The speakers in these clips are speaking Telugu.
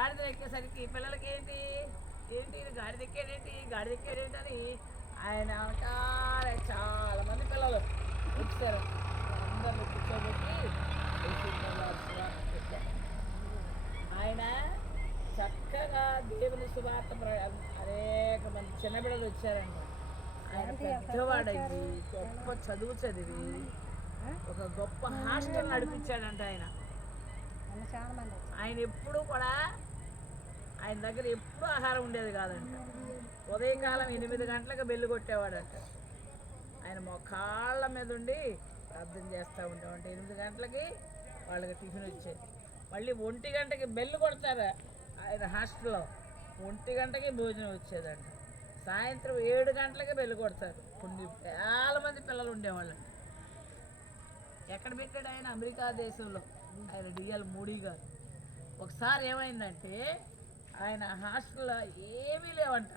గాడిద ఎక్కేసరికి పిల్లలకి ఏంటి ఏంటి ఇది గాడిద ఎక్కాడేంటి అని ఆయన వెనకాలే చాలా మంది పిల్లలు వచ్చారు. అందరిని కూర్చోబెట్టి పెట్టారు. ఆయన చక్కగా దేవుని సువార్త అనేక మంది చిన్న బిడ్డలు వచ్చారండి. ఆయన పెద్దవాడయ్యి గొప్ప చదువు చదివి ఒక గొప్ప హాస్టల్ నడిపించాడంట. ఆయన ఎప్పుడూ కూడా ఆయన దగ్గర ఎప్పుడూ ఆహారం ఉండేది కాదంట. ఉదయకాలం 8 గంటలకు బెల్లు కొట్టేవాడంట. ఆయన మొక్కాళ్ళ మీద ఉండి ప్రార్థన చేస్తూ ఉండేవంట. 8 గంటలకి వాళ్ళకి టిఫిన్ వచ్చేది. మళ్ళీ 1 గంటకి బెల్లు కొడతారు ఆయన హాస్టల్లో. 1 గంటకి భోజనం వచ్చేదంట. సాయంత్రం 7 గంటలకి బెల్లు కొడతారు. కొన్ని వేల మంది పిల్లలు ఉండేవాళ్ళంట. ఎక్కడ పెట్టాడు ఆయన? అమెరికా దేశంలో ఆయన డిఎల్ మూడీ గారు. ఒకసారి ఏమైందంటే ఆయన హాస్టల్లో ఏమీ లేవంట.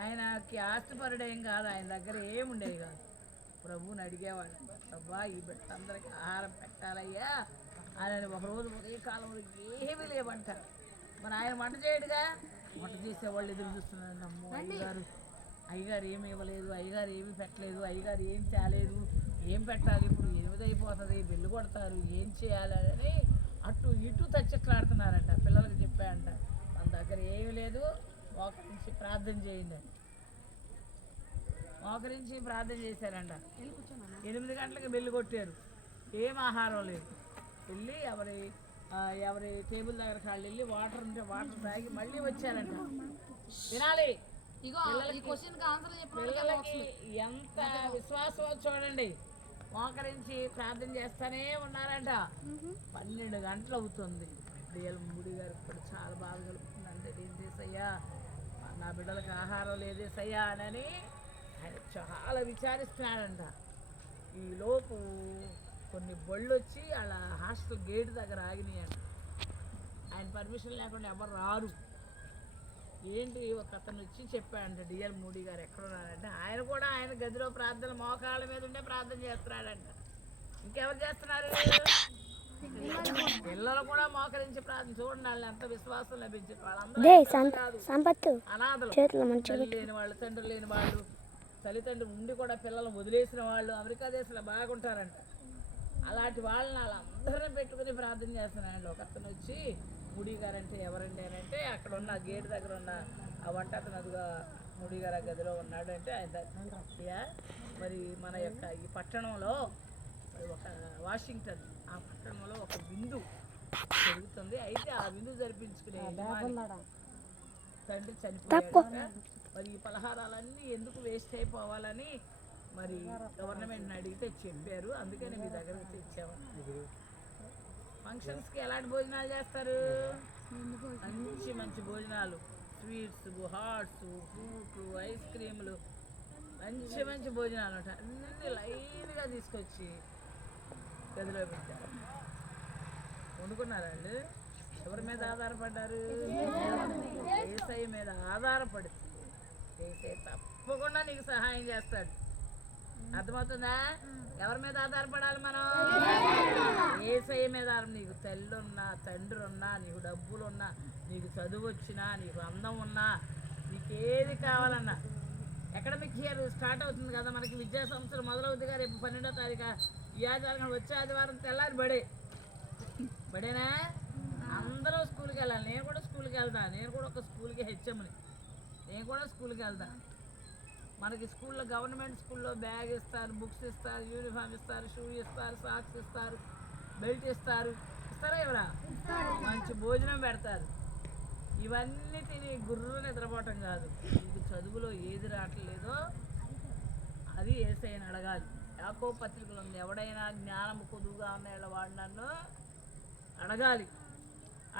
ఆయనకి ఆస్తిపరుడేం కాదు, ఆయన దగ్గర ఏమి ఉండేది కాదు. ప్రభువుని అడిగేవాడు, అబ్బా ఈ బిడ్డలందరికీ ఆహారం పెట్టాలయ్యా అని. ఒకరోజు ఉదయకాలంలో ఏమీ లేవంట. మరి ఆయన వంట చేయడుగా, వంట చేసేవాళ్ళు ఎదురు చూస్తున్నారు. అమ్మో అయ్యగారు ఏమి ఇవ్వలేదు, అయ్యగారు ఏమి పెట్టలేదు, అయ్యగారు ఏం తేలేదు, ఏం పెట్టాలి, ఇప్పుడు 8 అయిపోతుంది, బెల్లు కొడతారు, ఏం చేయాలని అటు ఇటు తచ్చట్లాడుతున్నారంట. పిల్లలకి చెప్పాయంట, మన దగ్గర ఏమి లేదు, మోకరించి ప్రార్థన చేయండి అని. మోకరించి ప్రార్థన చేశారంట. 8 గంటలకు బెల్లు కొట్టారు. ఏం ఆహారం లేదు. వెళ్ళి ఎవరి టేబుల్ దగ్గర కాళ్ళు వెళ్ళి వాటర్ ఉంటే వాటర్ తాగి మళ్ళీ వచ్చారంట. వినాలి, పిల్లలకి ఎంత విశ్వాసం చూడండి. మోకరించి ప్రార్థన చేస్తూనే ఉన్నారంట. 12 గంటలు అవుతుంది. డిఎల్ మూడీ గారికి కూడా చాలా బాధ కలుగుతుందంటే, ఏం చేసయ్యా నా బిడ్డలకు ఆహారం లేదేసయ్యా అని ఆయన చాలా విచారిస్తున్నాడంట. ఈలోపు కొన్ని బళ్ళు వచ్చి వాళ్ళ హాస్టల్ గేట్ దగ్గర ఆగినాయంట. ఆయన పర్మిషన్ లేకుండా ఎవరు రారు. ఏంటి ఒక అతను వచ్చి చెప్పాడంట, డిఎల్ మూడీ గారు ఎక్కడున్నారంటే ఆయన కూడా ఆయన గదిలో ప్రార్థన మోకాళ్ళ మీద ఉండే ప్రార్థన చేస్తున్నాడంట. ఇంకెవరు చేస్తున్నారు? పిల్లలు కూడా మోకరించి ప్రార్థన. చూడండి వాళ్ళు ఎంత విశ్వాసం లభించిన వాళ్ళందరూ అనాథలు, తల్లి లేని వాళ్ళు, తండ్రులు లేని వాళ్ళు, తల్లిదండ్రులు ఉండి కూడా పిల్లలు వదిలేసిన వాళ్ళు అమెరికా దేశంలో బాగుంటారంట. అలాంటి వాళ్ళని వాళ్ళందరినీ పెట్టుకుని ప్రార్థన చేస్తున్నాయండి. ఒక అతను వచ్చి, మూడీ గారు అంటే ఎవరండి అని అంటే, అక్కడ ఉన్న గేట్ దగ్గర ఉన్న ఆ వంట అతను అదిగా మూడీ గారు ఆ గదిలో ఉన్నాడు అంటే, ఆయన మరి మన యొక్క ఈ పట్టణంలో ఒక వాషింగ్టన్ ఆ పట్టణంలో ఒక విందు జరుగుతుంది. అయితే ఆ విందు జరిపించుకునే తండ్రి చనిపోయాడు. మరి ఈ పలహారాలన్నీ ఎందుకు వేస్ట్ అయిపోవాలని మరి గవర్నమెంట్ని అడిగితే చెప్పారు. అందుకని మీ దగ్గరకు తెచ్చాము. ఫంక్షన్స్కి ఎలాంటి భోజనాలు చేస్తారు? మంచి మంచి భోజనాలు, స్వీట్స్, హాట్స్, ఫ్రూట్లు, ఐస్ క్రీములు, మంచి మంచి భోజనాలు ఉంటాయి. అన్నీ లైన్గా తీసుకొచ్చి గదిలో పెట్టారు. వండుకున్నారు వాళ్ళు. ఎవరి మీద ఆధారపడ్డారు? యేసయ్య మీద ఆధారపడి యేసయ్య తప్పకుండా నీకు సహాయం చేస్తాడు. అర్థమవుతుందా? ఎవరి మీద ఆధారపడాలి మనం? యేసయ్య మీద. నీకు తల్లి ఉన్నా, తండ్రి ఉన్నా, నీకు డబ్బులున్నా, నీకు చదువు వచ్చినా, నీకు అందం ఉన్నా, నీకేది కావాలన్నా, అకాడమిక్ ఇయర్ స్టార్ట్ అవుతుంది కదా మనకి. విద్యా సంవత్సరం మొదలవుతుంది కదా రేపు 12వ తారీఖు. ఈ ఆదివారం వచ్చే ఆదివారం తెల్లారి బడేనా అందరూ స్కూల్కి వెళ్ళాలి. నేను కూడా స్కూల్కి వెళ్తాను. నేను కూడా ఒక స్కూల్కి హెచ్ఎంని. నేను కూడా స్కూల్కి వెళ్తాను. మనకి స్కూల్లో గవర్నమెంట్ స్కూల్లో బ్యాగ్ ఇస్తారు, బుక్స్ ఇస్తారు, యూనిఫామ్ ఇస్తారు, షూ ఇస్తారు, సాక్స్ ఇస్తారు, బెల్ట్ ఇస్తారు. ఇస్తారా ఎవరా? మంచి భోజనం పెడతారు. ఇవన్నీ తిని గుర్రు నిద్రపోవటం కాదు. మీకు చదువులో ఏది రావట్లేదో అది యేసయ్యని అడగాలి. యాకోబు పత్రికలో ఉంది, ఎవడైనా జ్ఞానం కొదువుగా ఉన్న వాడు నన్ను అడగాలి.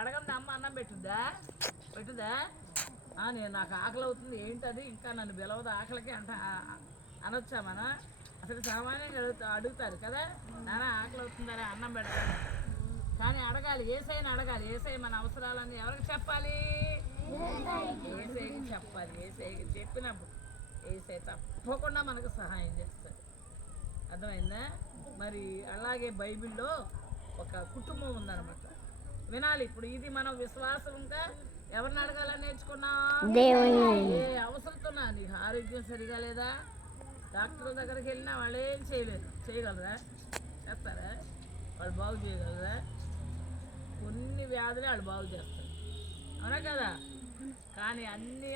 అడగండి అమ్మ అన్నం పెట్టుద్దా? నేను నాకు ఆకలి అవుతుంది ఏంటది, ఇంకా నన్ను పిలవదు ఆకలికి అంట అనొచ్చా? మనం అసలు సామాన్యంగా అడుగుతారు కదా, నాన్న ఆకలి అవుతుందనే అన్నం పెడతాను. కానీ అడగాలి, యేసయ్యని అడగాలి. యేసయ్య మన అవసరాలన్నీ ఎవరికి చెప్పాలి? యేసయ్యకి చెప్పాలి. యేసయ్యకి చెప్పినప్పుడు యేసయ్య తప్పకుండా మనకు సహాయం చేస్తాడు. అర్థమైందా? మరి అలాగే బైబిల్లో ఒక కుటుంబం ఉందన్నమాట. వినాలి. ఇప్పుడు ఇది మనం విశ్వాసం ఇంకా ఎవరిని అడగాలని నేర్చుకున్నాం? ఏ అవసరంతోనా? నీకు ఆరోగ్యం సరిగా లేదా? డాక్టర్ దగ్గరికి వెళ్ళినా వాళ్ళు ఏం చేయలేరు. చేయగలరా? చేస్తారా? వాళ్ళు బాగు చేయగలరా? కొన్ని వ్యాధులే వాళ్ళు బాగు చేస్తారు, అవునా కదా? కానీ అన్ని